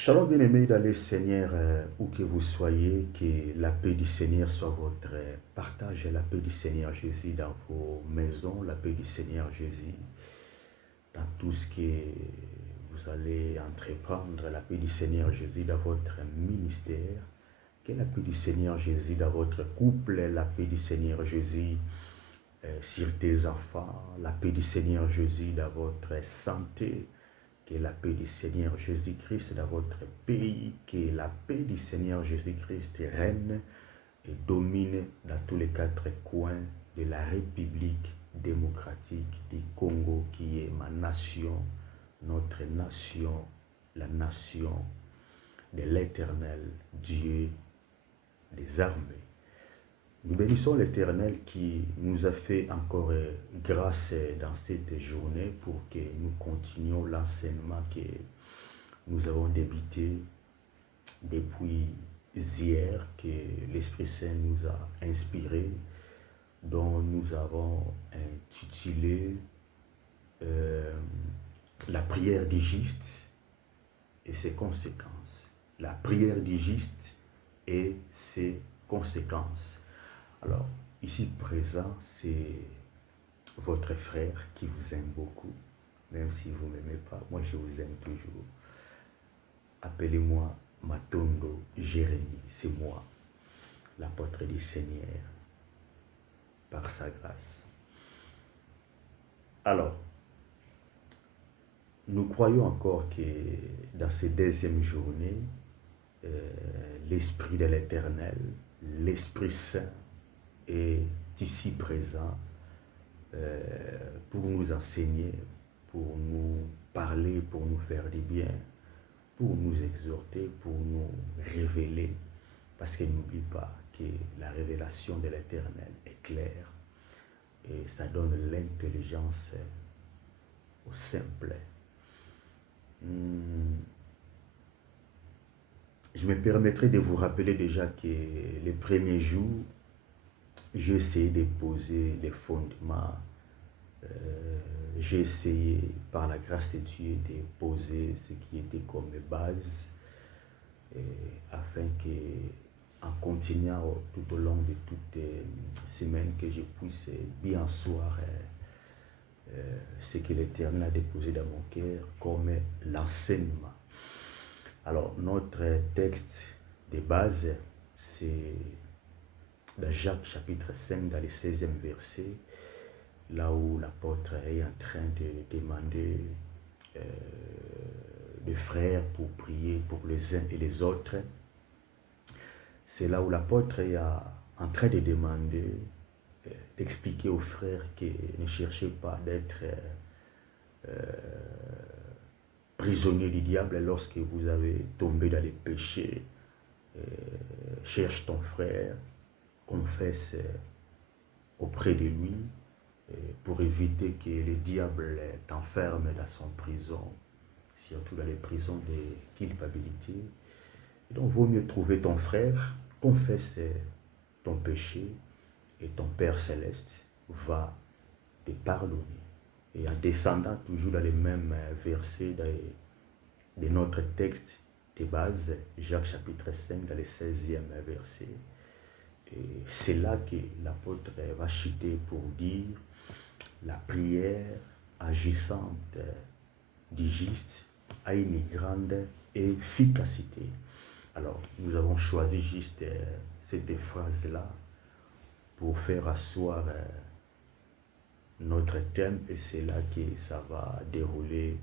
Shalom bien-aimés dans le Seigneur, où que vous soyez, que la paix du Seigneur soit votre partage, la paix du Seigneur Jésus dans vos maisons, la paix du Seigneur Jésus dans tout ce que vous allez entreprendre, la paix du Seigneur Jésus dans votre ministère, que la paix du Seigneur Jésus dans votre couple, la paix du Seigneur Jésus sur tes enfants, la paix du Seigneur Jésus dans votre santé, que la paix du Seigneur Jésus-Christ dans votre pays, que la paix du Seigneur Jésus-Christ règne et domine dans tous les quatre coins de la République démocratique du Congo, qui est ma nation, notre nation, la nation de l'Éternel, Dieu des armées. Nous bénissons l'Éternel qui nous a fait encore grâce dans cette journée pour que nous continuions l'enseignement que nous avons débuté depuis hier, que l'Esprit Saint nous a inspiré, dont nous avons intitulé la prière du juste et ses conséquences. La prière du juste et ses conséquences. Alors, ici présent, c'est votre frère qui vous aime beaucoup, même si vous ne m'aimez pas, moi je vous aime toujours. Appelez-moi Matondo Jérémie, c'est moi, l'apôtre du Seigneur, par sa grâce. Alors, nous croyons encore que dans ces deuxièmes journées, l'Esprit de l'Éternel, l'Esprit Saint, est ici présent pour nous enseigner, pour nous parler, pour nous faire du bien, pour nous exhorter, pour nous révéler. Parce qu'il n'oublie pas que la révélation de l'Éternel est claire et ça donne l'intelligence au simple. Je me permettrai de vous rappeler déjà que les premiers jours, j'ai essayé de poser les fondements. J'ai essayé, par la grâce de Dieu, de poser ce qui était comme base, afin que, en continuant tout au long de toutes les semaines, que je puisse bien asseoir ce que l'Éternel a déposé dans mon cœur comme l'enseignement. Alors, notre texte de base, c'est dans Jacques chapitre 5, dans le 16e verset, là où l'apôtre est en train de demander des frères pour prier pour les uns et les autres. C'est là où l'apôtre est en train de demander, d'expliquer aux frères que ne cherchez pas d'être prisonniers du diable lorsque vous avez tombé dans les péchés. Cherche ton frère, confesse auprès de lui pour éviter que le diable t'enferme dans son prison, surtout dans les prisons de culpabilité. Donc, vaut mieux trouver ton frère, confesse ton péché et ton Père Céleste va te pardonner. Et en descendant toujours dans les mêmes versets de notre texte de base, Jacques chapitre 5, dans le 16e verset, c'est là que l'apôtre va chuter pour dire la prière agissante du juste a une grande efficacité. Alors, nous avons choisi juste cette phrase-là pour faire asseoir notre thème, et c'est là que ça va dérouler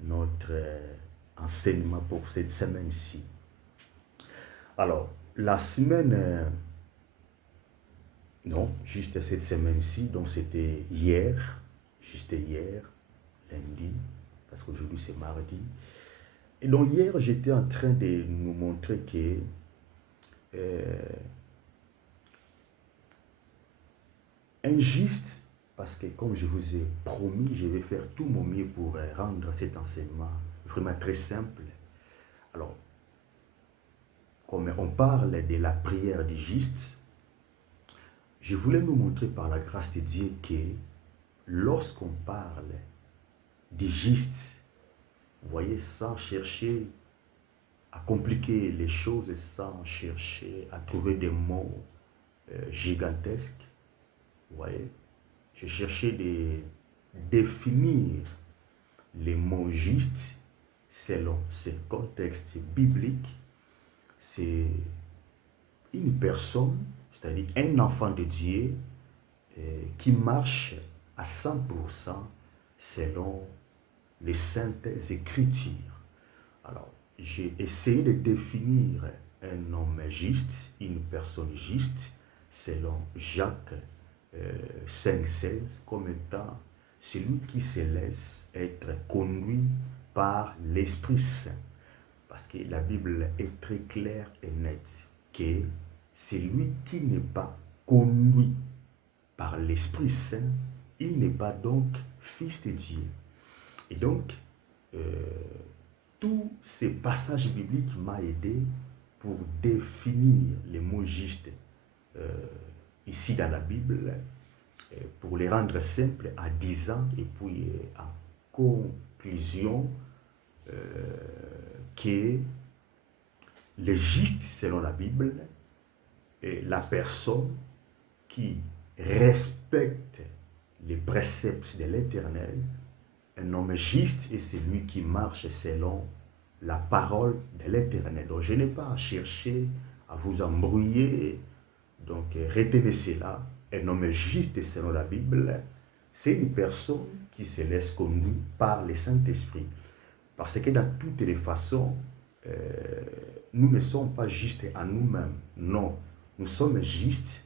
notre enseignement pour cette semaine-ci. Alors, la semaine, non, juste cette semaine-ci, donc c'était hier, juste hier, lundi, parce qu'aujourd'hui c'est mardi. Et donc hier, j'étais en train de nous montrer que injuste, parce que comme je vous ai promis, je vais faire tout mon mieux pour rendre cet enseignement vraiment très simple. Alors, comme on parle de la prière du juste, je voulais nous montrer par la grâce de Dieu que lorsqu'on parle du juste, vous voyez, sans chercher à compliquer les choses sans chercher à trouver des mots gigantesques. Vous voyez, je cherchais de définir les mots justes selon ce contexte biblique. C'est une personne, c'est-à-dire un enfant de Dieu qui marche à 100% selon les saintes écritures. Alors, j'ai essayé de définir un homme juste, une personne juste, selon Jacques 5,16, comme étant celui qui se laisse être conduit par l'Esprit Saint. Parce que la Bible est très claire et nette que celui qui n'est pas conduit par l'Esprit Saint, il n'est pas donc fils de Dieu. Et donc, tous ces passages bibliques m'ont aidé pour définir les mots justes ici dans la Bible, pour les rendre simples en disant, et puis en conclusion, que le juste selon la Bible est la personne qui respecte les préceptes de l'Éternel. Un homme juste est celui qui marche selon la parole de l'Éternel. Donc je n'ai pas à chercher à vous embrouiller. Donc retenez cela. Un homme juste selon la Bible, c'est une personne qui se laisse conduire par le Saint-Esprit. Parce que dans toutes les façons, nous ne sommes pas justes à nous-mêmes. Non, nous sommes justes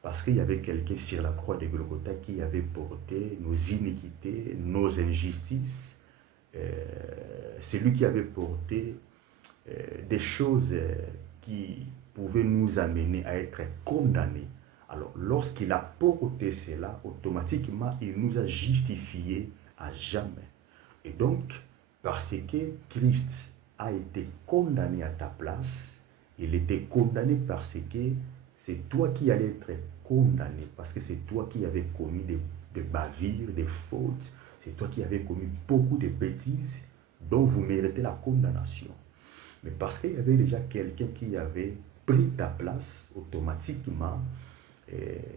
parce qu'il y avait quelqu'un sur la croix de Golgotha qui avait porté nos iniquités, nos injustices. C'est lui qui avait porté des choses qui pouvaient nous amener à être condamnés. Alors, lorsqu'il a porté cela, automatiquement, il nous a justifiés à jamais. Et donc, parce que Christ a été condamné à ta place, il était condamné parce que c'est toi qui allais être condamné, parce que c'est toi qui avais commis des bavures, des fautes, c'est toi qui avais commis beaucoup de bêtises dont vous méritez la condamnation. Mais parce qu'il y avait déjà quelqu'un qui avait pris ta place, automatiquement,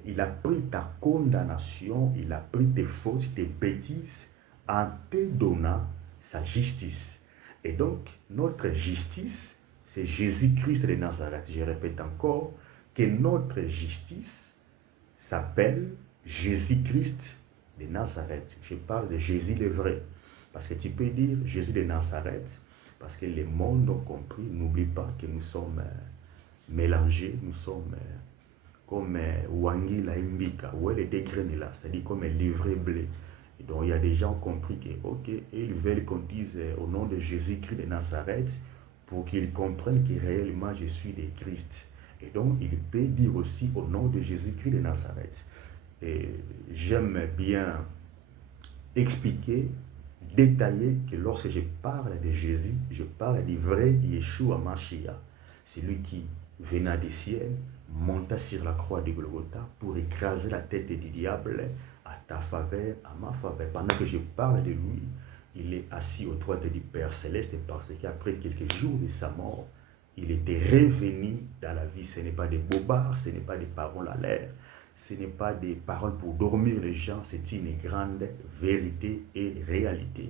il a pris ta condamnation, il a pris tes fautes, tes bêtises, en te donnant sa justice. Et donc, notre justice, c'est Jésus-Christ de Nazareth. Je répète encore que notre justice s'appelle Jésus-Christ de Nazareth. Je parle de Jésus le vrai. Parce que tu peux dire Jésus de Nazareth, parce que le monde a compris. N'oublie pas que nous sommes mélangés, nous sommes comme Wangi la Mbika, où est le degré là, c'est-à-dire comme un livret blé. Et donc il y a des gens qui ont compris que, ok, ils veulent qu'on dise au nom de Jésus-Christ de Nazareth pour qu'ils comprennent que réellement je suis le Christ. Et donc il peut dire aussi au nom de Jésus-Christ de Nazareth. Et j'aime bien expliquer, détailler que lorsque je parle de Jésus, je parle du vrai Yeshua Mashiach, celui qui venant du ciel, monta sur la croix de Golgotha pour écraser la tête du diable à ta faveur, à ma faveur. Pendant que je parle de lui, il est assis aux droite du Père Céleste parce qu'après quelques jours de sa mort, il était revenu dans la vie. Ce n'est pas des bobards, ce n'est pas des paroles à l'air, ce n'est pas des paroles pour dormir les gens, c'est une grande vérité et réalité.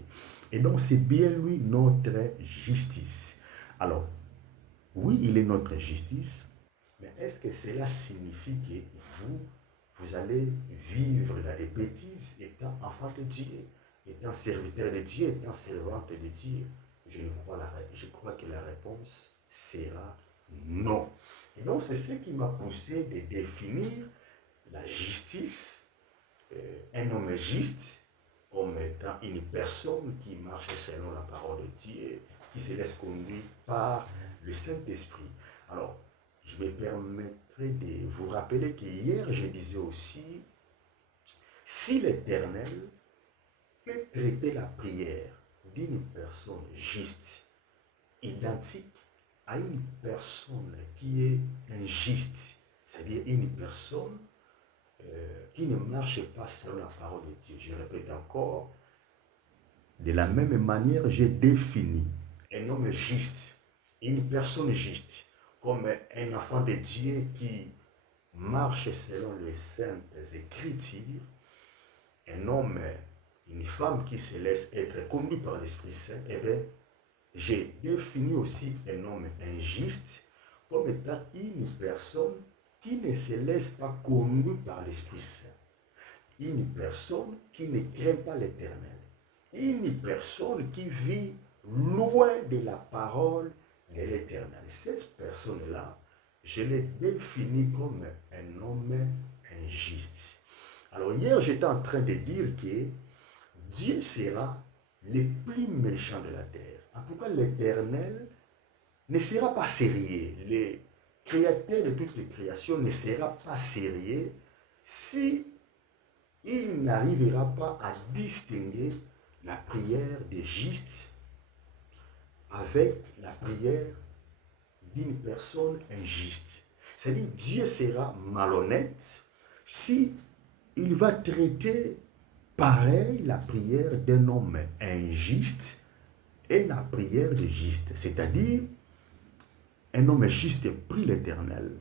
Et donc c'est bien lui notre justice. Alors, oui, il est notre justice, mais est-ce que cela signifie que vous allez vivre dans les bêtises étant enfant de Dieu, étant serviteur de Dieu, étant servante de Dieu? Je crois que la réponse sera non. Et donc c'est ce qui m'a poussé de définir la justice, un homme juste, comme étant une personne qui marche selon la parole de Dieu, qui se laisse conduire par le Saint-Esprit. Alors, je me permettrai de vous rappeler qu'hier, je disais aussi, si l'Éternel peut traiter la prière d'une personne juste, identique à une personne qui est injuste, c'est-à-dire une personne qui ne marche pas selon la parole de Dieu. Je répète encore, de la même manière, j'ai défini un homme juste une personne juste, comme un enfant de Dieu qui marche selon les saintes écritures, un homme, une femme qui se laisse être conduit par l'Esprit Saint, eh bien, j'ai défini aussi un homme injuste comme étant une personne qui ne se laisse pas conduire par l'Esprit Saint, une personne qui ne craint pas l'Éternel, une personne qui vit loin de la parole de l'Éternel. Cette personne-là, je l'ai définie comme un homme injuste. Alors hier, j'étais en train de dire que Dieu sera le plus méchant de la terre. En tout cas, l'Éternel ne sera pas sérieux. Le créateur de toutes les créations ne sera pas sérieux si il n'arrivera pas à distinguer la prière des justes avec la prière d'une personne injuste. C'est-à-dire Dieu sera malhonnête si il va traiter pareil la prière d'un homme injuste et la prière de juste. C'est-à-dire, un homme juste prie l'Éternel.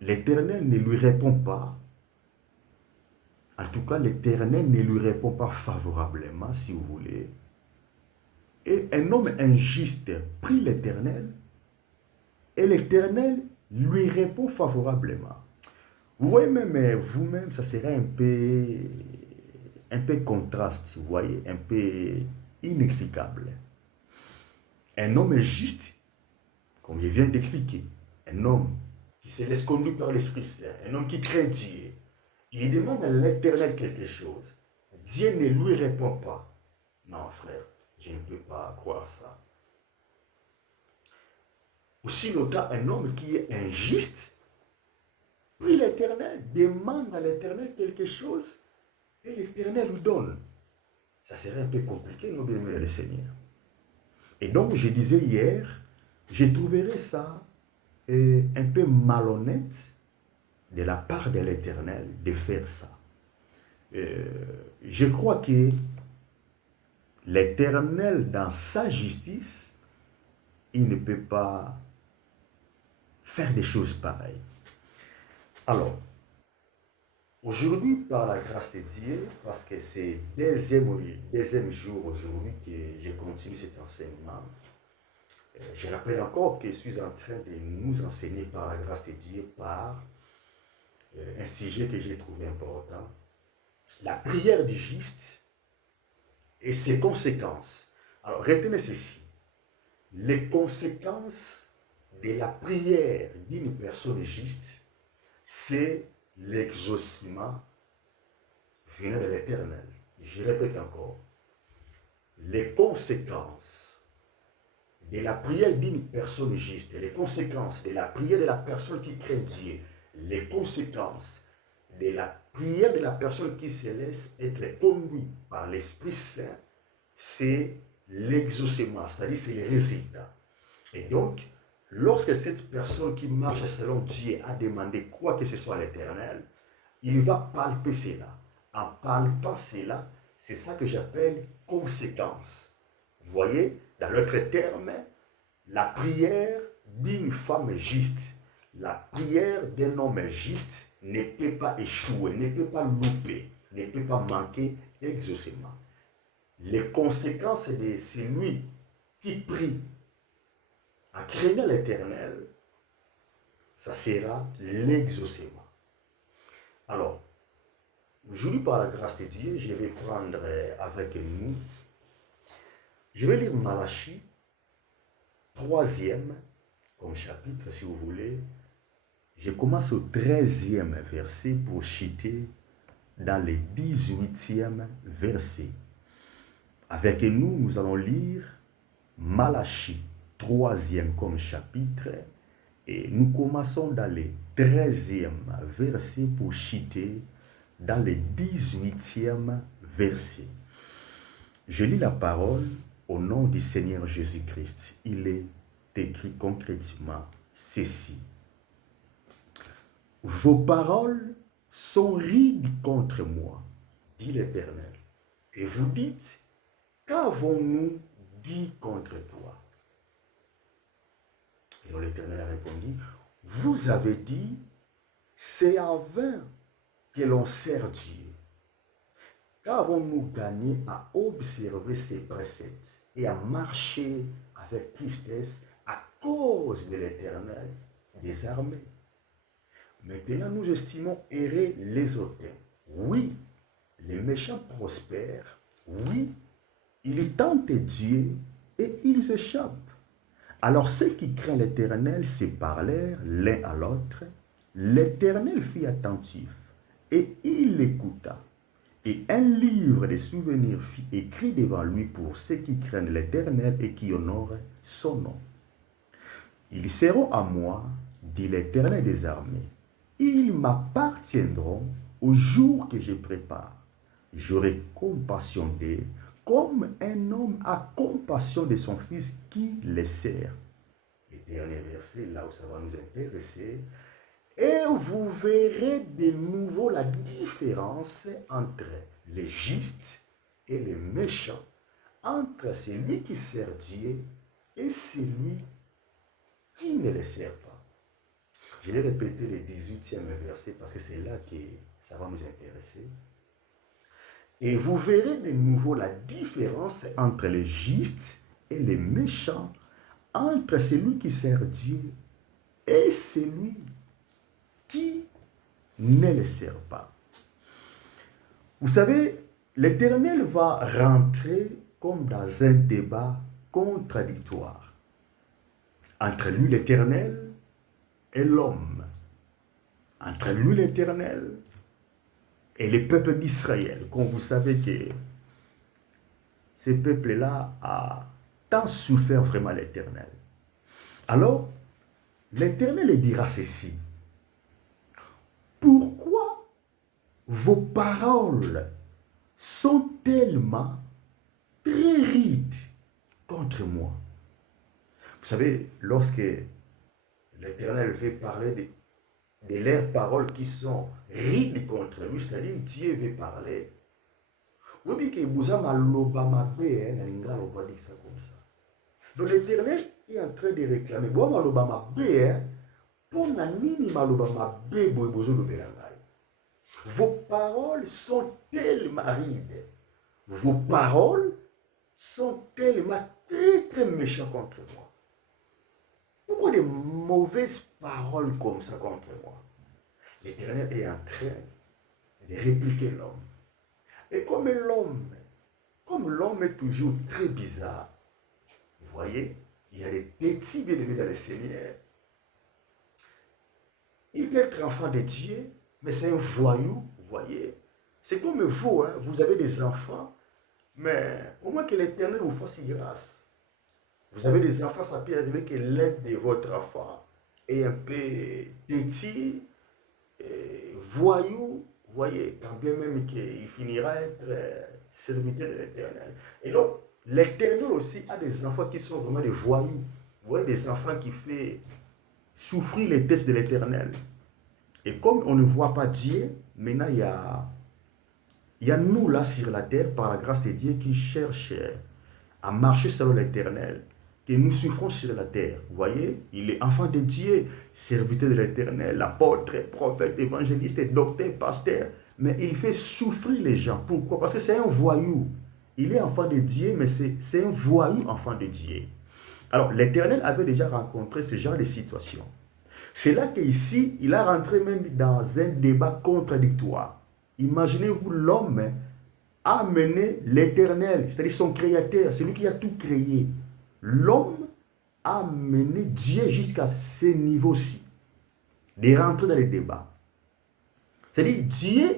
L'Éternel ne lui répond pas. En tout cas, l'Éternel ne lui répond pas favorablement, si vous voulez. Et un homme injuste prie l'Éternel et l'Éternel lui répond favorablement. Vous voyez même vous-même, ça serait un peu contraste, vous voyez, un peu inexplicable. Un homme juste, comme je viens d'expliquer, un homme qui se laisse conduire par l'Esprit Saint, un homme qui craint Dieu, il demande à l'Éternel quelque chose. Dieu ne lui répond pas. Non, frère, je ne peux pas croire ça. Aussi longtemps, un homme qui est injuste, prie l'Éternel, demande à l'Éternel quelque chose, et l'Éternel lui donne. Ça serait un peu compliqué, nous bien le Seigneur. Et donc, je disais hier, je trouverais ça un peu malhonnête de la part de l'Éternel de faire ça. Je crois que l'Éternel, dans sa justice, il ne peut pas faire des choses pareilles. Alors, aujourd'hui, par la grâce de Dieu, parce que c'est deuxième jour aujourd'hui que je continue cet enseignement, je rappelle encore que je suis en train de nous enseigner par la grâce de Dieu par un sujet que j'ai trouvé important, la prière du juste et ses conséquences. Alors, retenez ceci. Les conséquences de la prière d'une personne juste, c'est l'exaucement venant de l'Éternel. Je répète encore. Les conséquences de la prière d'une personne juste, les conséquences de la prière de la personne qui craint Dieu, les conséquences de la prière de la personne qui se laisse être conduite par l'Esprit Saint, c'est l'exaucement, c'est-à-dire c'est le résultat. Et donc, lorsque cette personne qui marche selon Dieu a demandé quoi que ce soit à l'Éternel, il va palper cela. En palpant cela, c'est ça que j'appelle conséquence. Vous voyez, dans l'autre terme, la prière d'une femme juste, la prière d'un homme juste ne peut pas échouer, ne peut pas louper, ne peut pas manquer exaucement. Les conséquences de celui qui prie en craignant l'Éternel, ça sera l'exaucement. Alors, aujourd'hui, par la grâce de Dieu, je vais prendre avec nous, je vais lire Malachie, 3e comme chapitre, si vous voulez. Je commence au 13e verset pour citer dans le 18e verset. Avec nous, nous allons lire Malachie, 3e comme chapitre, et nous commençons dans le 13e verset pour citer dans le 18e verset. Je lis la parole au nom du Seigneur Jésus-Christ. Il est écrit concrètement ceci. Vos paroles sont rides contre moi, dit l'Éternel. Et vous dites, qu'avons-nous dit contre toi? Et l'Éternel a répondu, vous avez dit, c'est en vain que l'on sert Dieu. Qu'avons-nous gagné à observer ses préceptes et à marcher avec tristesse à cause de l'Éternel des armées? Maintenant, nous estimons errer les auteurs. Oui, les méchants prospèrent. Oui, ils tentent Dieu et ils échappent. Alors ceux qui craignent l'Éternel se parlèrent l'un à l'autre. L'Éternel fut attentif et il l'écouta. Et un livre de souvenirs fut écrit devant lui pour ceux qui craignent l'Éternel et qui honorent son nom. Ils seront à moi, dit l'Éternel des armées. Ils m'appartiendront au jour que je prépare. J'aurai compassion d'eux, comme un homme a compassion de son fils qui les sert. Le dernier verset, là où ça va nous intéresser. Et vous verrez de nouveau la différence entre les justes et les méchants, entre celui qui sert Dieu et celui qui ne le sert pas. Je vais répéter le 18e verset parce que c'est là que ça va nous intéresser. Et vous verrez de nouveau la différence entre les justes et les méchants, entre celui qui sert Dieu et celui qui ne le sert pas. Vous savez, l'Éternel va rentrer comme dans un débat contradictoire entre lui, l'Éternel, et l'homme, entre lui, l'Éternel, et les peuples d'Israël. Comme vous savez que ces peuples-là ont tant souffert vraiment l'Éternel. Alors, l'Éternel dira ceci. Pourquoi vos paroles sont tellement très rides contre moi? Vous savez, lorsque l'Éternel veut parler de leurs paroles qui sont rides contre lui, c'est-à-dire Dieu veut parler. Vous voyez que vous avez dit ça comme ça. Donc l'Éternel est en train de réclamer. Vos paroles sont tellement rides. Vos paroles sont tellement très très méchantes contre moi. Pourquoi des mauvaises paroles comme ça contre moi? L'Éternel est en train de répliquer l'homme. Et comme l'homme est toujours très bizarre, vous voyez, il y a des petits bien-aimés dans le Seigneur. Il peut être enfant de Dieu, mais c'est un voyou, vous voyez. C'est comme vous, hein, vous avez des enfants, mais au moins que l'Éternel vous fasse grâce. Vous avez des enfants, ça peut arriver que l'aide de votre enfant est un peu petit, voyou, vous voyez, quand bien même qu'il finira être serviteur de l'Éternel. Et donc, l'Éternel aussi a des enfants qui sont vraiment des voyous. Vous voyez, des enfants qui font souffrir les tests de l'Éternel. Et comme on ne voit pas Dieu, maintenant il y a nous là sur la terre, par la grâce de Dieu, qui cherchent à marcher selon l'Éternel, que nous souffrons sur la terre. Vous voyez, il est enfant de Dieu, serviteur de l'Éternel, apôtre, prophète, évangéliste, docteur, pasteur. Mais il fait souffrir les gens. Pourquoi? Parce que c'est un voyou. Il est enfant de Dieu, mais c'est un voyou enfant de Dieu. Alors, l'Éternel avait déjà rencontré ce genre de situation. C'est là qu'ici, il a rentré même dans un débat contradictoire. Imaginez-vous, l'homme a amené l'Éternel, c'est-à-dire son créateur, celui qui a tout créé. L'homme a mené Dieu jusqu'à ce niveau-ci, de rentrer dans les débats. C'est-à-dire, Dieu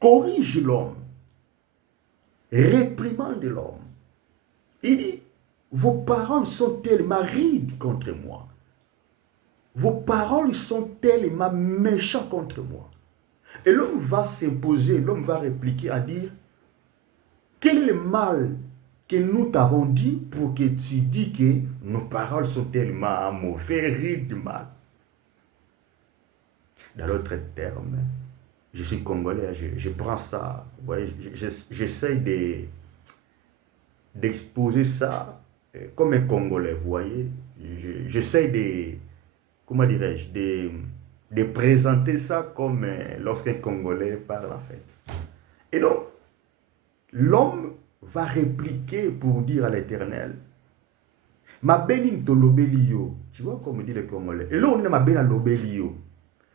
corrige l'homme, réprimande l'homme. Il dit, vos paroles sont tellement rides contre moi. Vos paroles sont tellement méchantes contre moi. Et l'homme va s'imposer, l'homme va répliquer à dire, quel est le mal que nous t'avons dit pour que tu dis que nos paroles sont tellement mauvais, rides, mal. Dans l'autre terme, je suis congolais, je prends ça, vous voyez, j'essaye d'exposer ça comme un Congolais, vous voyez. J'essaie de, comment dirais-je, de présenter ça comme lorsqu'un Congolais parle en fait. Et donc, l'homme va répliquer pour dire à l'Éternel, ma bénin to lobelio. Tu vois comme dit les Congolais. Et là, on est ma bénin lobelio.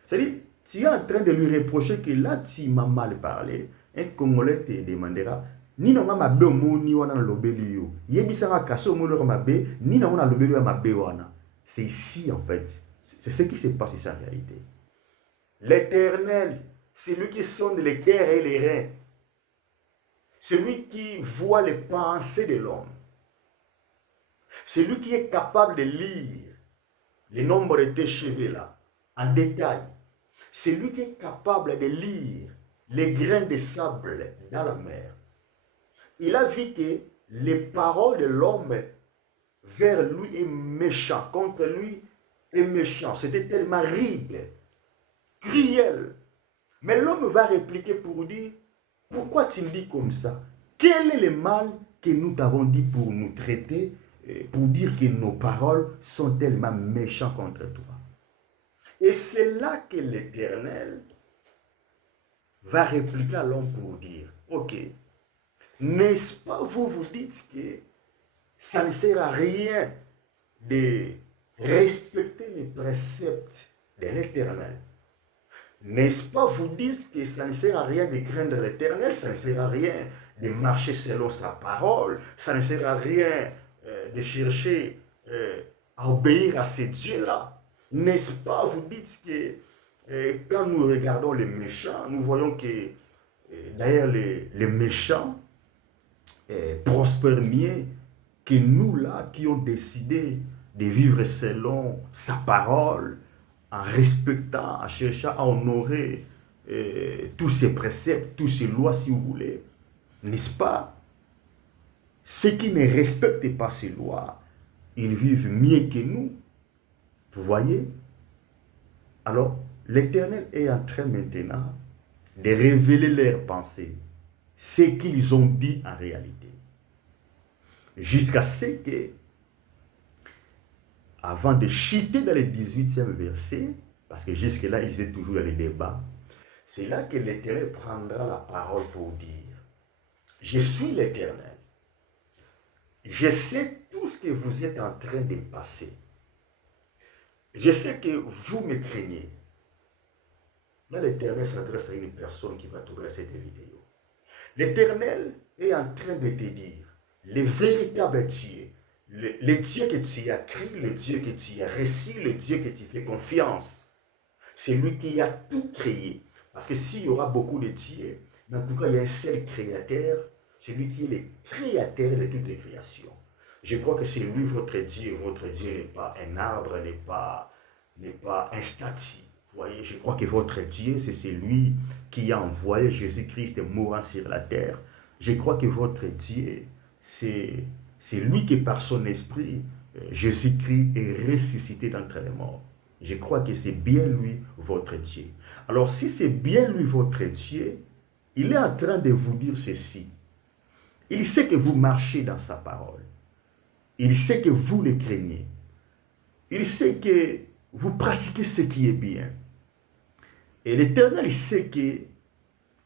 C'est-à-dire, tu es en train de lui reprocher que là, tu m'as mal parlé. Un Congolais te demandera, ni non ma be moni wana lobelio. Yebisanga kaso moni ma be, ni non na lobelio ma be wana. C'est ici en fait. C'est ce qui se passe ici en réalité. L'Éternel, c'est lui qui sonde les cœurs et les reins. C'est lui qui voit les pensées de l'homme. C'est lui qui est capable de lire le nombre de tes cheveux là, en détail. C'est lui qui est capable de lire les grains de sable dans la mer. Il a vu que les paroles de l'homme vers lui est méchant, contre lui est méchant. C'était tellement rude, cruel. Mais l'homme va répliquer pour dire, pourquoi tu me dis comme ça? Quel est le mal que nous t'avons dit pour nous traiter, pour dire que nos paroles sont tellement méchantes contre toi? Et c'est là que l'Éternel va répliquer à l'homme pour dire, ok, n'est-ce pas vous vous dites que ça ne sert à rien de respecter les préceptes de l'Éternel? N'est-ce pas vous dites que ça ne sert à rien de craindre l'Éternel, ça ne sert à rien de marcher selon sa parole, ça ne sert à rien de chercher à obéir à ces dieux-là? N'est-ce pas vous dites que quand nous regardons les méchants, nous voyons que d'ailleurs les méchants prospèrent mieux que nous là qui ont décidé de vivre selon sa parole, en respectant, en cherchant à honorer tous ses préceptes, toutes ses lois si vous voulez. N'est-ce pas? Ceux qui ne respectent pas ces lois, ils vivent mieux que nous. Vous voyez? Alors, l'Éternel est en train maintenant de révéler leurs pensées, ce qu'ils ont dit en réalité. Jusqu'à ce que, avant de chuter dans le 18e verset, parce que jusque-là, ils étaient toujours dans les débats, c'est là que l'Éternel prendra la parole pour dire, je suis l'Éternel, je sais tout ce que vous êtes en train de passer, je sais que vous me craignez. Là, l'Éternel s'adresse à une personne qui va trouver cette vidéo. L'Éternel est en train de te dire, le véritable Dieu, le Dieu que tu as créé, le Dieu que tu as reçu, le Dieu que tu fais confiance, c'est lui qui a tout créé. Parce que s'il y aura beaucoup de dieux, mais en tout cas, il y a un seul créateur, c'est lui qui est le créateur de toutes les créations. Je crois que c'est lui votre Dieu. Votre Dieu n'est pas un arbre, n'est pas un statut. Vous voyez, je crois que votre Dieu, c'est celui qui a envoyé Jésus-Christ mourant sur la terre. Je crois que votre Dieu, c'est lui qui, par son esprit, Jésus-Christ est ressuscité d'entre les morts. Je crois que c'est bien lui, votre Dieu. Alors, si c'est bien lui, votre Dieu, il est en train de vous dire ceci. Il sait que vous marchez dans sa parole. Il sait que vous le craignez. Il sait que vous pratiquez ce qui est bien. Et l'Éternel sait que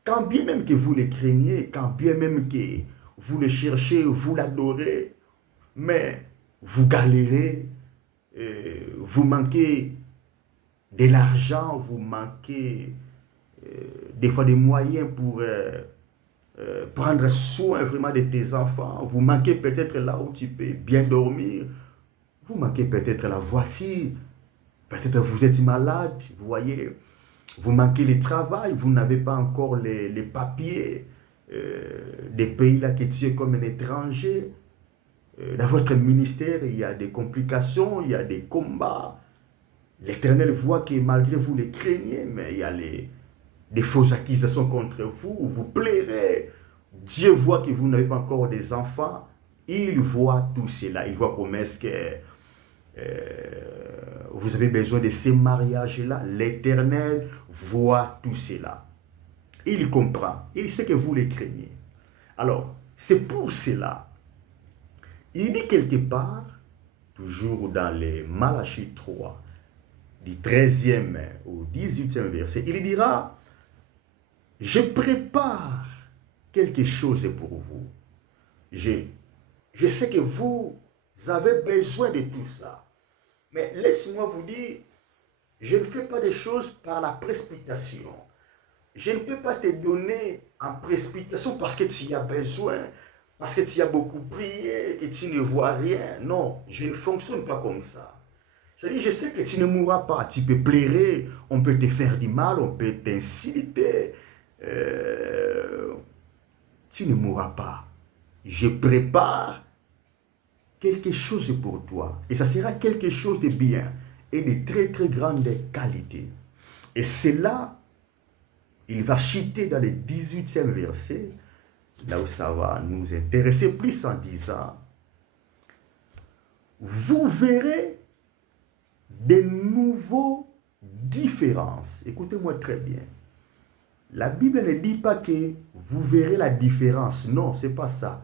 quand bien même que vous le craignez, quand bien même que vous le cherchez, vous l'adorez, mais vous galérez, vous manquez de l'argent, vous manquez des fois des moyens pour prendre soin vraiment de tes enfants, vous manquez peut-être là où tu peux bien dormir, vous manquez peut-être la voiture, peut-être vous êtes malade, vous voyez, vous manquez le travail, vous n'avez pas encore les papiers des pays là que tu es comme un étranger. Dans votre ministère, il y a des complications, il y a des combats. L'Éternel voit que malgré vous les craignez, mais il y a des fausses accusations contre vous, vous plairez. Dieu voit que vous n'avez pas encore des enfants, il voit tout cela, il voit comment est-ce que vous avez besoin de ces mariages-là. L'Éternel voit tout cela. Il comprend, il sait que vous les craignez. Alors, c'est pour cela, il dit quelque part, toujours dans les Malachie 3, du 13e au 18e verset, il dira, je prépare quelque chose pour vous. Je sais que vous avez besoin de tout ça. Mais laisse-moi vous dire, je ne fais pas des choses par la précipitation. Je ne peux pas te donner en précipitation parce que tu y as besoin, parce que tu as beaucoup prié, que tu ne vois rien. Non, je ne fonctionne pas comme ça. C'est-à-dire, je sais que tu ne mourras pas. Tu peux pleurer, on peut te faire du mal, on peut t'insulter. Tu ne mourras pas. Je prépare quelque chose pour toi. Et ça sera quelque chose de bien et de très très grande qualité. Et c'est là, il va citer dans le 18e verset, là où ça va nous intéresser plus en disant, vous verrez de nouveaux différences. Écoutez-moi très bien. La Bible ne dit pas que vous verrez la différence. Non, c'est pas ça.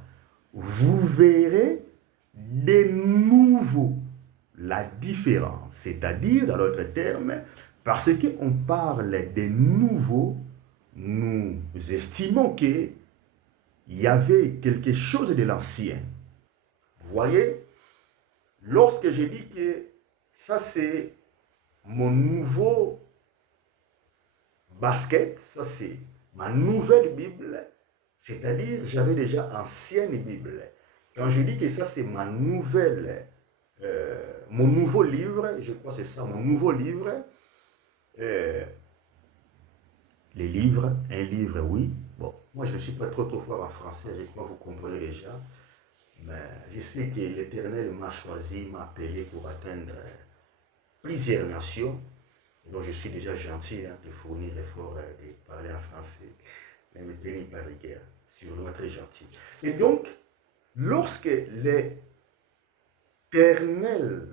Vous verrez de nouveau la différence. C'est-à-dire, dans d'autres termes, parce qu'on parle de nouveau, nous estimons qu'il y avait quelque chose de l'ancien. Vous voyez, lorsque je dis que ça c'est mon nouveau basket, ça c'est ma nouvelle Bible, c'est-à-dire j'avais déjà l'ancienne Bible. Quand je dis que ça c'est ma nouvelle, mon nouveau livre, je crois que c'est ça, mon nouveau livre, les livres, un livre oui, bon, moi je ne suis pas trop fort en français, je crois que vous comprenez déjà, mais je sais que l'Éternel m'a choisi, m'a appelé pour atteindre plusieurs nations. Donc je suis déjà gentil de fournir l'effort de parler en français, mais me tenir par rigueur, sur le très gentil. Et donc, lorsque l'Éternel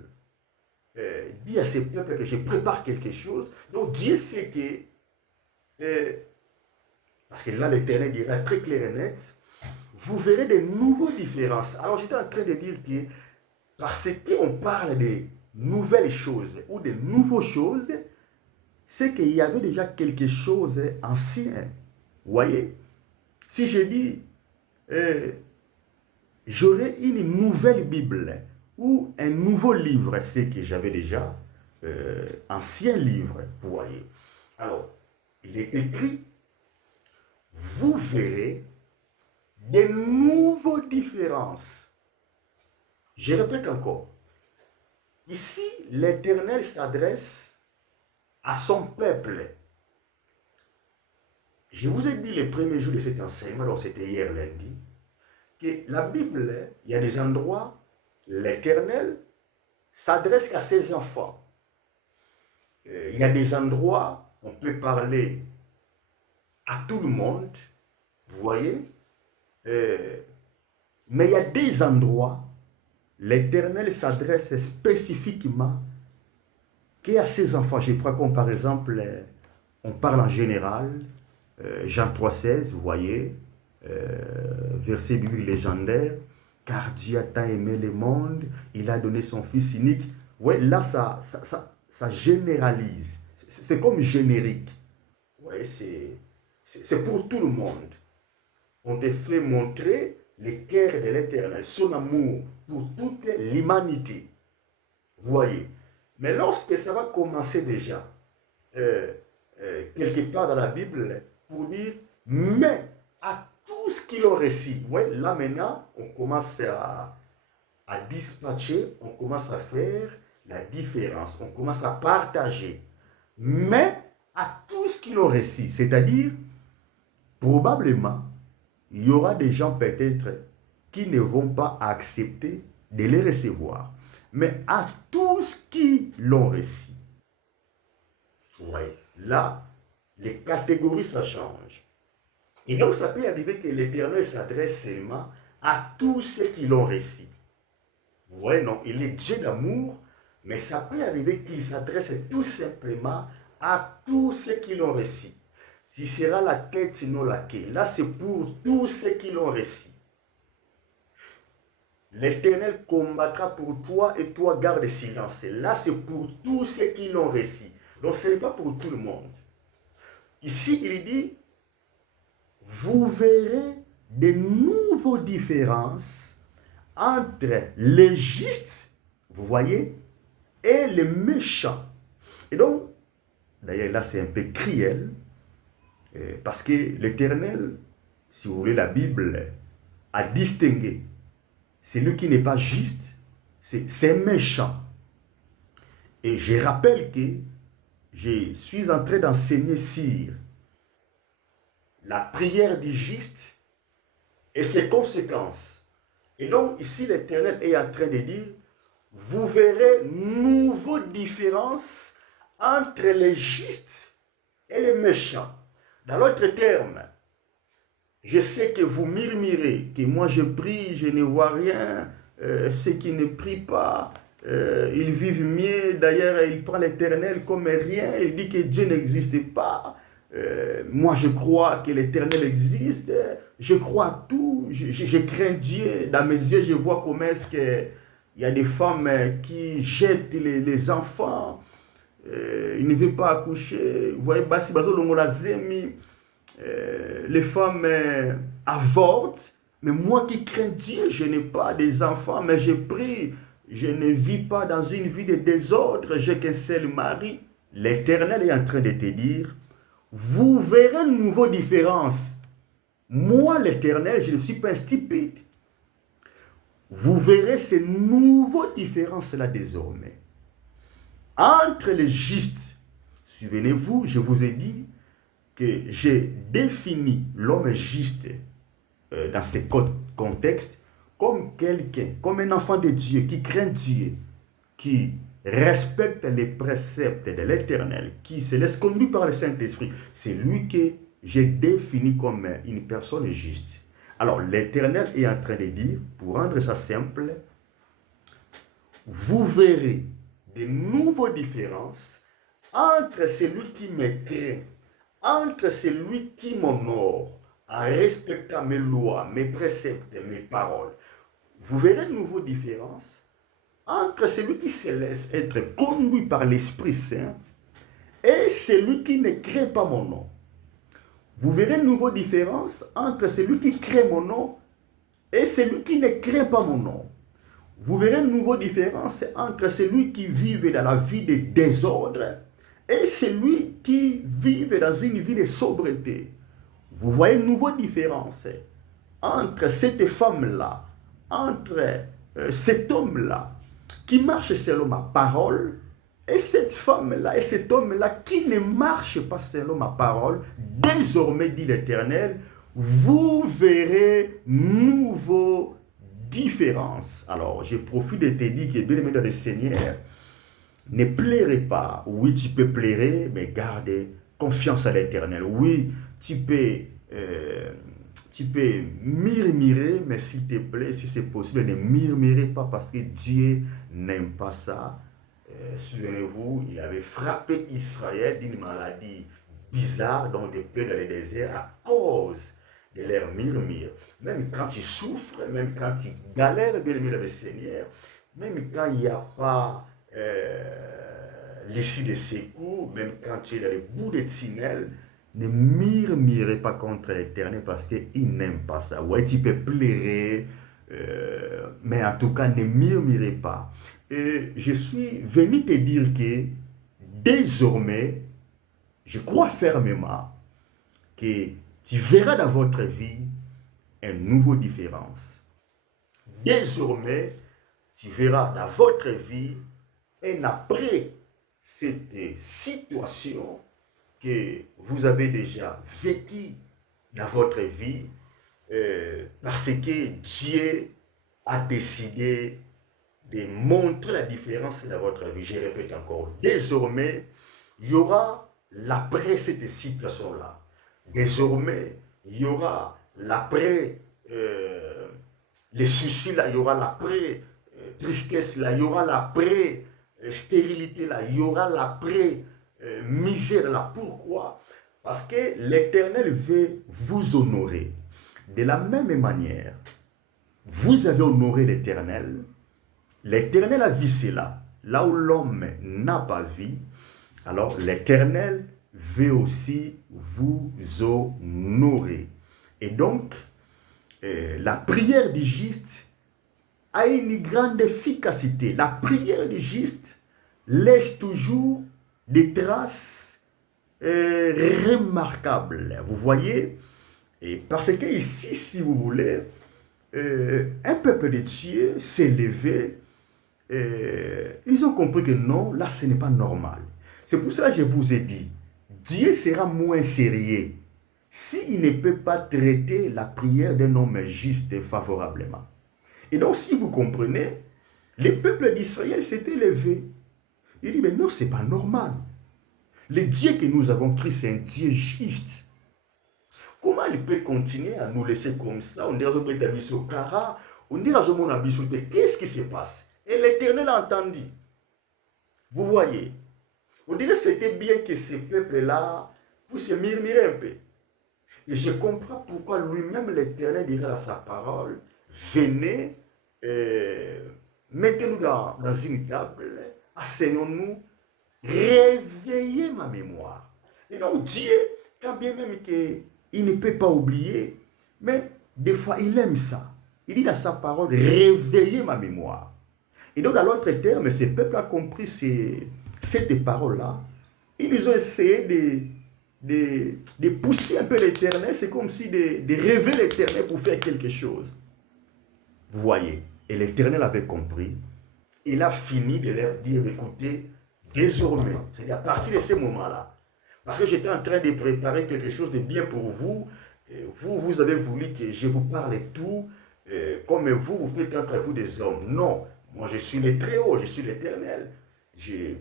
dit à ses peuples que je prépare quelque chose, donc Dieu sait que, parce que là l'Éternel dira très clair et net, vous verrez de nouvelles différences. Alors j'étais en train de dire que, parce qu'on parle de nouvelles choses ou de nouvelles choses, c'est qu'il y avait déjà quelque chose d'ancien. Vous voyez, si je dis, j'aurai une nouvelle Bible ou un nouveau livre, c'est que j'avais déjà ancien livre, vous voyez. Alors, il est écrit, vous verrez de nouvelles différences. Je répète encore, ici, l'Éternel s'adresse à son peuple. Je vous ai dit les premiers jours de cet enseignement, alors c'était hier lundi, que la Bible, il y a des endroits, l'Éternel s'adresse qu'à ses enfants. Il y a des endroits, on peut parler à tout le monde, vous voyez, mais il y a des endroits, l'Éternel s'adresse spécifiquement qu'à ses enfants. Je crois qu'on, par exemple, on parle en général, Jean 3,16, vous voyez, verset biblique légendaire, car Dieu a tant aimé le monde, il a donné son Fils unique. Ouais, là, ça généralise. C'est comme générique. Ouais, c'est pour tout le monde. On te fait montrer le cœur de l'Éternel, son amour pour toute l'humanité. Vous voyez. Mais lorsque ça va commencer déjà, quelque part dans la Bible, pour dire, mais à tout ce qu'ils ont réussi. Ouais, là maintenant, on commence à dispatcher, on commence à faire la différence, on commence à partager. Mais à tout ce qu'ils ont réussi, c'est-à-dire, probablement, il y aura des gens peut-être qui ne vont pas accepter de les recevoir. Mais à tous qui l'ont réussi. Ouais, là, les catégories, ça change. Et donc, ça peut arriver que l'Éternel s'adresse seulement à tous ceux qui l'ont réussi. Vous voyez, non, il est Dieu d'amour, mais ça peut arriver qu'il s'adresse tout simplement à tous ceux qui l'ont réussi. Si sera la tête, sinon la queue. Là, c'est pour tous ceux qui l'ont réussi. L'Éternel combattra pour toi et toi garde silence. Et là, c'est pour tous ceux qui l'ont réussi. Donc, ce n'est pas pour tout le monde. Ici, il dit, vous verrez de nouvelles différences entre les justes, vous voyez, et les méchants. Et donc, d'ailleurs, là, c'est un peu cruel, parce que l'Éternel, si vous voulez, la Bible a distingué celui qui n'est pas juste, c'est méchant. Et je rappelle que je suis en train d'enseigner sur la prière du juste et ses conséquences. Et donc, ici, l'Éternel est en train de dire, vous verrez une nouvelle différence entre les justes et les méchants. Dans l'autre terme, je sais que vous murmurez, que moi je prie, je ne vois rien, ceux qui ne prient pas, ils vivent mieux. D'ailleurs, il prend l'Éternel comme rien, il dit que Dieu n'existe pas. Moi je crois que l'Éternel existe, je crois à tout, je crains Dieu. Dans mes yeux, je vois comment est-ce qu'il y a des femmes qui jettent les enfants, ils ne veulent pas accoucher. Vous voyez, Basi Bazo Longolazemi. Les femmes avortent, mais moi qui crains Dieu, je n'ai pas des enfants, mais je prie, je ne vis pas dans une vie de désordre, j'ai qu'un seul mari. L'Éternel est en train de te dire, vous verrez une nouvelle différence. Moi, l'Éternel, je ne suis pas un stupide. Vous verrez ces nouvelles différences-là désormais. Entre les justes, souvenez-vous, je vous ai dit, que j'ai défini l'homme juste dans ce contexte comme quelqu'un, comme un enfant de Dieu qui craint Dieu, qui respecte les préceptes de l'Éternel, qui se laisse conduire par le Saint-Esprit. C'est lui que j'ai défini comme une personne juste. Alors l'Éternel est en train de dire, pour rendre ça simple, vous verrez de nouvelles différences entre celui qui me craint, entre celui qui m'honore en respectant mes lois, mes préceptes, mes paroles. Vous verrez une nouvelle différence entre celui qui se laisse être conduit par l'Esprit Saint et celui qui ne crée pas mon nom. Vous verrez une nouvelle différence entre celui qui crée mon nom et celui qui ne crée pas mon nom. Vous verrez une nouvelle différence entre celui qui vit dans la vie de désordre et celui qui vit dans une vie de sobriété. Vous voyez une nouvelle différence entre cette femme-là, entre cet homme-là qui marche selon ma parole et cette femme-là et cet homme-là qui ne marche pas selon ma parole. Désormais, dit l'Éternel, vous verrez nouveau différence. Alors, je profite de te dire que, bien aimé dans le Seigneur, ne pleurez pas. Oui, tu peux pleurer, mais garde confiance à l'Éternel. Oui, tu peux murmurer, mais s'il te plaît, si c'est possible, ne murmurez pas parce que Dieu n'aime pas ça. Souvenez-vous, il avait frappé Israël d'une maladie bizarre, donc des plaies dans le désert à cause de leur murmure. Même quand ils souffrent, même quand ils galèrent, bien aimé dans le Seigneur, même quand il n'y a pas l'issue de secours, même quand tu es dans le bout des tunnels, ne murmurez pas contre l'Éternel parce qu'il n'aime pas ça. Ouais, tu peux pleurer, mais en tout cas, ne murmurez pas. Et je suis venu te dire que désormais, je crois fermement que tu verras dans votre vie une nouvelle différence. Désormais, tu verras dans votre vie un après cette situation que vous avez déjà vécue dans votre vie parce que Dieu a décidé de montrer la différence dans votre vie. Je répète encore, désormais, il y aura l'après cette situation-là. Désormais, il y aura l'après les soucis là, il y aura l'après tristesse là, il y aura l'après stérilité là, il y aura l'après misère là. Pourquoi? Parce que l'Éternel veut vous honorer. De la même manière, vous avez honoré l'Éternel. L'Éternel a vu cela. Là où l'homme n'a pas vu, alors l'Éternel veut aussi vous honorer. Et donc, la prière du juste a une grande efficacité. La prière du juste laisse toujours des traces remarquables. Vous voyez, et parce que ici, si vous voulez, un peuple de Dieu s'est levé. Ils ont compris que non, là, ce n'est pas normal. C'est pour cela que je vous ai dit, Dieu sera moins sérieux s'il ne peut pas traiter la prière d'un homme juste favorablement. Et donc, si vous comprenez, le peuple d'Israël s'est élevé. Il dit, mais non, ce n'est pas normal. Le Dieu que nous avons pris, c'est un Dieu juste. Comment il peut continuer à nous laisser comme ça? On dirait que c'est au Kara, on dirait que qu'est-ce qui se passe? Et l'Éternel a entendu. Vous voyez, on dirait que c'était bien que ce peuple-là puisse se murmurer un peu. Et je comprends pourquoi lui-même l'Éternel dirait à sa parole, venez, mettez-nous dans une table, asseyons-nous, réveillez ma mémoire. Et donc Dieu, quand bien même qu'il ne peut pas oublier, mais des fois il aime ça. Il dit dans sa parole, réveillez ma mémoire. Et donc, dans l'autre terme, ce peuple a compris cette parole-là. Ils ont essayé de pousser un peu l'Éternel. C'est comme si de rêver l'Éternel pour faire quelque chose. Vous voyez. Et l'Éternel avait compris. Il a fini de leur dire, écoutez, désormais, c'est-à-dire à partir de ce moment-là, parce que j'étais en train de préparer quelque chose de bien pour vous, vous avez voulu que je vous parle tout, comme vous faites entre vous des hommes. Non. Moi, je suis le Très-Haut, je suis l'Éternel. Je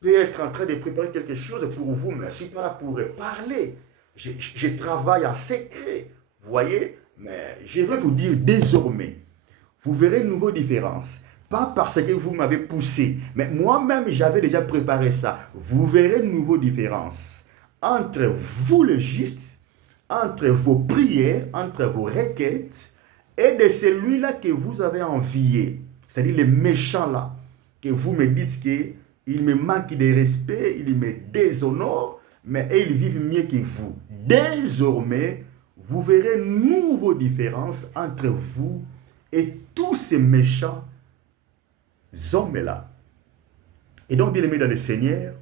peux être en train de préparer quelque chose pour vous, mais je ne suis pas là pour parler. Je travaille en secret. Vous voyez? Mais je vais vous dire désormais, vous verrez une nouvelle différence. Pas parce que vous m'avez poussé, mais moi-même, j'avais déjà préparé ça. Vous verrez une nouvelle différence entre vous, le juste, entre vos prières, entre vos requêtes, et de celui-là que vous avez envié. C'est-à-dire les méchants là, que vous me dites qu'ils me manquent de respect, ils me déshonore, mais ils vivent mieux que vous. Désormais, vous verrez une nouvelle différence entre vous et tous ces méchants hommes-là. Et donc, bien aimé dans le Seigneur,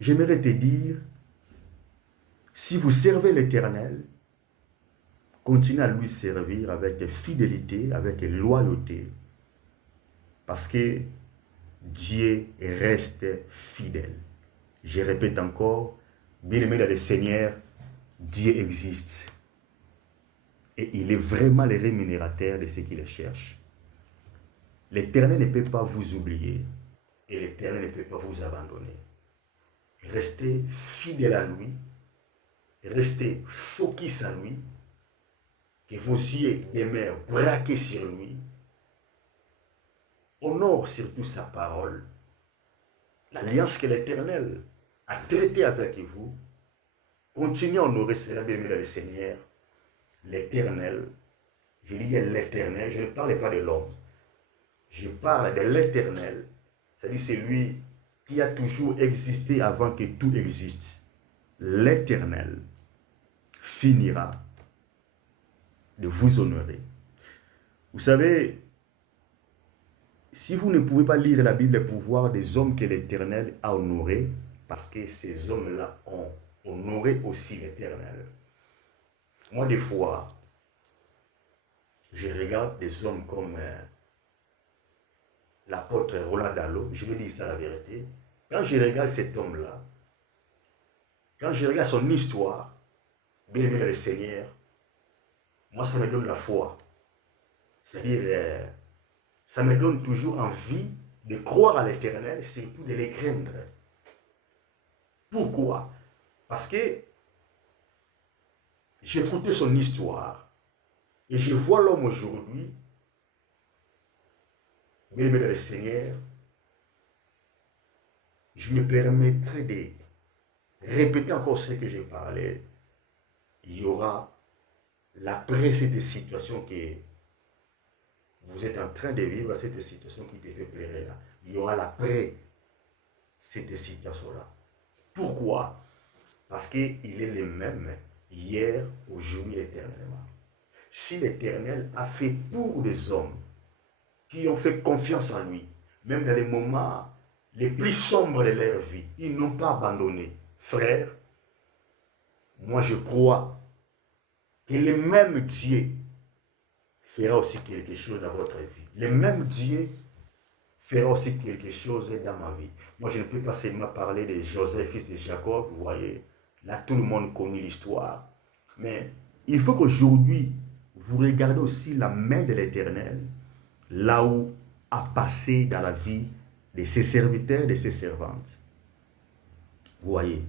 j'aimerais te dire, si vous servez l'Éternel, continuez à lui servir avec fidélité, avec loyauté, parce que Dieu reste fidèle. Je répète encore, bien-aimé dans le Seigneur, Dieu existe. Et il est vraiment le rémunérateur de ceux qui le cherchent. L'Éternel ne peut pas vous oublier et l'Éternel ne peut pas vous abandonner. Restez fidèle à lui, restez focus à lui, que vos yeux demeurent braqués sur lui. Honore surtout sa parole, l'alliance que l'Éternel a traitée avec vous. Continuez à honorer cela, bien-aimé dans le Seigneur. L'Éternel, je dis bien l'Éternel, je ne parle pas de l'homme. Je parle de l'Éternel, c'est-à-dire celui qui a toujours existé avant que tout existe. L'Éternel finira de vous honorer. Vous savez, si vous ne pouvez pas lire la Bible, le pouvoir des hommes que l'Éternel a honorés, parce que ces hommes-là ont honoré aussi l'Éternel. Moi, des fois, je regarde des hommes comme l'apôtre Roland Dallot, je vais dire ça la vérité. Quand je regarde cet homme-là, quand je regarde son histoire, bien aimé dans le Seigneur, moi, ça me donne la foi. C'est-à-dire, ça me donne toujours envie de croire à l'Éternel, surtout de les craindre. Pourquoi? Parce que j'écoutais son histoire et je vois l'homme aujourd'hui, bien aimé dans le Seigneur, je me permettrai de répéter encore ce que j'ai parlé. Il y aura l'après cette situation que vous êtes en train de vivre, cette situation qui te fait pleurer là. Il y aura l'après cette situation-là. Pourquoi? Parce qu'il est le même hier, aujourd'hui, éternellement. Si l'Éternel a fait pour des hommes qui ont fait confiance en lui, même dans les moments les plus sombres de leur vie, ils n'ont pas abandonné. Frère, moi je crois que le même Dieu fera aussi quelque chose dans votre vie. Le même Dieu fera aussi quelque chose dans ma vie. Moi, je ne peux pas seulement parler de Joseph, fils de Jacob, vous voyez. Là, tout le monde connaît l'histoire. Mais il faut qu'aujourd'hui, vous regardez aussi la main de l'Éternel, là où a passé dans la vie de ses serviteurs, de ses servantes. Vous voyez.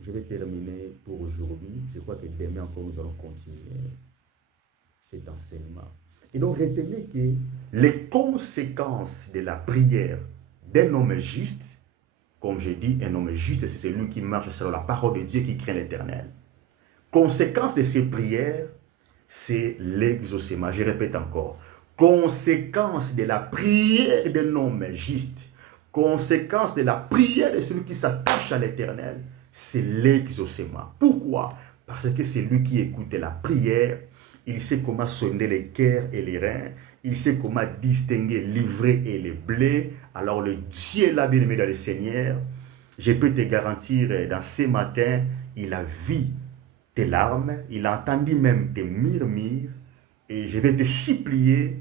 Je vais terminer pour aujourd'hui. Je crois que demain encore, nous allons continuer cet enseignement. Et donc, retenez que les conséquences de la prière d'un homme juste, comme je dis, un homme juste, c'est celui qui marche sur la parole de Dieu, qui craint l'Éternel. Conséquence de ces prières, c'est l'exaucement. Je répète encore. Conséquence de la prière d'un homme juste, conséquence de la prière de celui qui s'attache à l'Éternel, c'est l'exaucement. Pourquoi? Parce que c'est lui qui écoute la prière, il sait comment sonner les cœurs et les reins, il sait comment distinguer l'ivraie et le blé. Alors le Dieu là, bien-aimé dans le Seigneur, je peux te garantir, dans ce matin, il a vu tes larmes, il a entendu même tes murmures, et je vais te supplier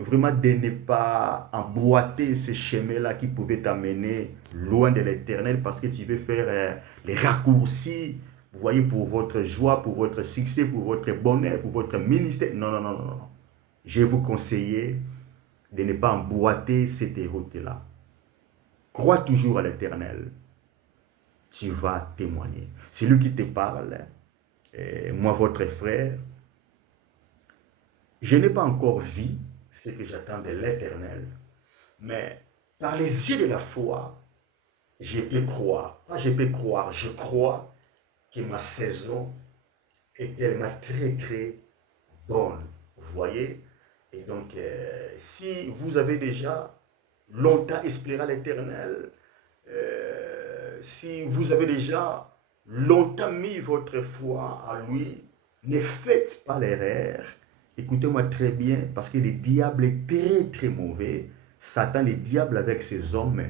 vraiment de ne pas emboîter ce chemin-là qui pouvait t'amener loin de l'Éternel parce que tu veux faire les raccourcis, vous voyez, pour votre joie, pour votre succès, pour votre bonheur, pour votre ministère. Non, non, non, non, non. Je vais vous conseiller de ne pas emboîter cette route-là. Crois toujours à l'Éternel. Tu vas témoigner. C'est lui qui te parle. Moi, votre frère, je n'ai pas encore vu ce que j'attends de l'Éternel, mais par les yeux de la foi, je peux croire. Pas je peux croire, je crois que ma saison est tellement très très bonne. Vous voyez? Et donc, si vous avez déjà longtemps espéré à l'Éternel, si vous avez déjà longtemps mis votre foi à lui, ne faites pas l'erreur. Écoutez-moi très bien, parce que le diable est très très mauvais. Satan, le diable avec ses hommes,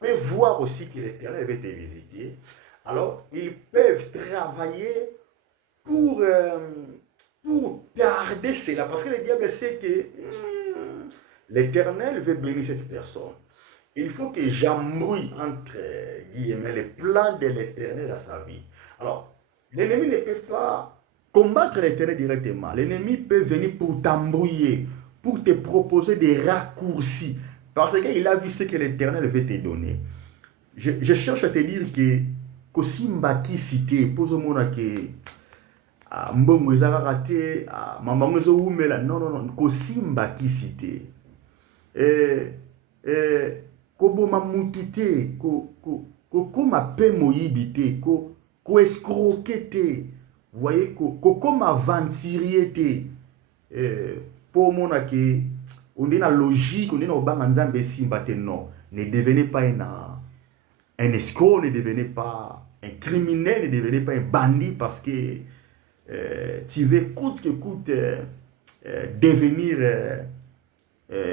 peut voir aussi que l'Éternel va te visiter. Alors, ils peuvent travailler pour, pour garder cela. Parce que le diable sait que l'Éternel veut bénir cette personne. Il faut que j'embrouille entre guillemets les plans de l'Éternel à sa vie. Alors, l'ennemi ne peut pas combattre l'Éternel directement. L'ennemi peut venir pour t'embrouiller, pour te proposer des raccourcis. Parce qu'il a vu ce que l'Éternel veut te donner. Je cherche à te dire que Kosimbaki cité, pose-moi que mbongo ezalaka te, mamango ezowumela, non, non, non, Kosimbaki cité. Koboma mutu te, kokoma pe moyibi te, koescroquer te, vous voyez, kokoma aventurier te, po mona ke on est dans la logique, on est dans le nzambe simba te, non, ne devenez pas un escroc, ne devenez pas un criminel, ne devenez pas un bandit parce que tu veux coûte que coûte devenir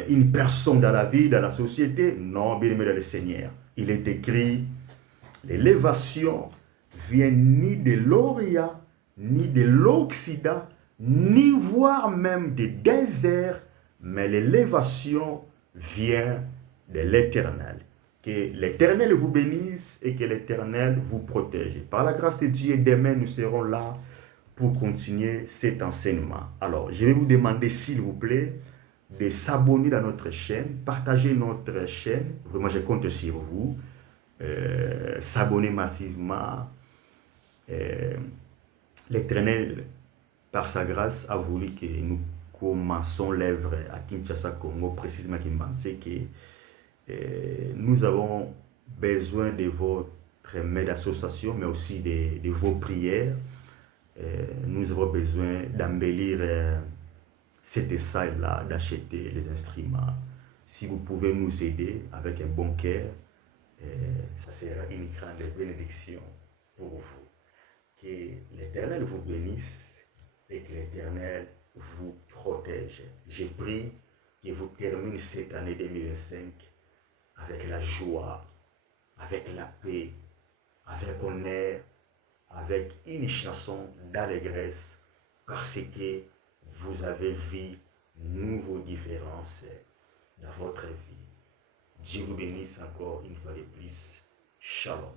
une personne dans la vie, dans la société. Non, bien aimé dans le Seigneur. Il est écrit, l'élévation vient ni de l'Orient, ni de l'Occident, ni voire même des déserts, mais l'élévation vient de l'Éternel. Que l'Éternel vous bénisse et que l'Éternel vous protège. Par la grâce de Dieu, demain nous serons là pour continuer cet enseignement. Alors, je vais vous demander, s'il vous plaît, de s'abonner dans notre chaîne, partager notre chaîne. Vraiment, je compte sur vous. S'abonner massivement. L'Éternel, par sa grâce, a voulu que nous commençons l'œuvre à Kinshasa, Congo, précisément à Kimbanzé, que nous avons besoin de votre votre mail d'association, mais aussi de vos prières. Nous avons besoin d'embellir cette salle-là, d'acheter les instruments. Si vous pouvez nous aider avec un bon cœur, ça sera une grande bénédiction pour vous. Que l'Éternel vous bénisse et que l'Éternel vous protège. Je prie que vous terminez cette année 2025 avec la joie, avec la paix, avec honneur, avec une chanson d'allégresse, parce que vous avez vu nouveaux différences dans votre vie. Dieu vous bénisse encore une fois de plus. Shalom.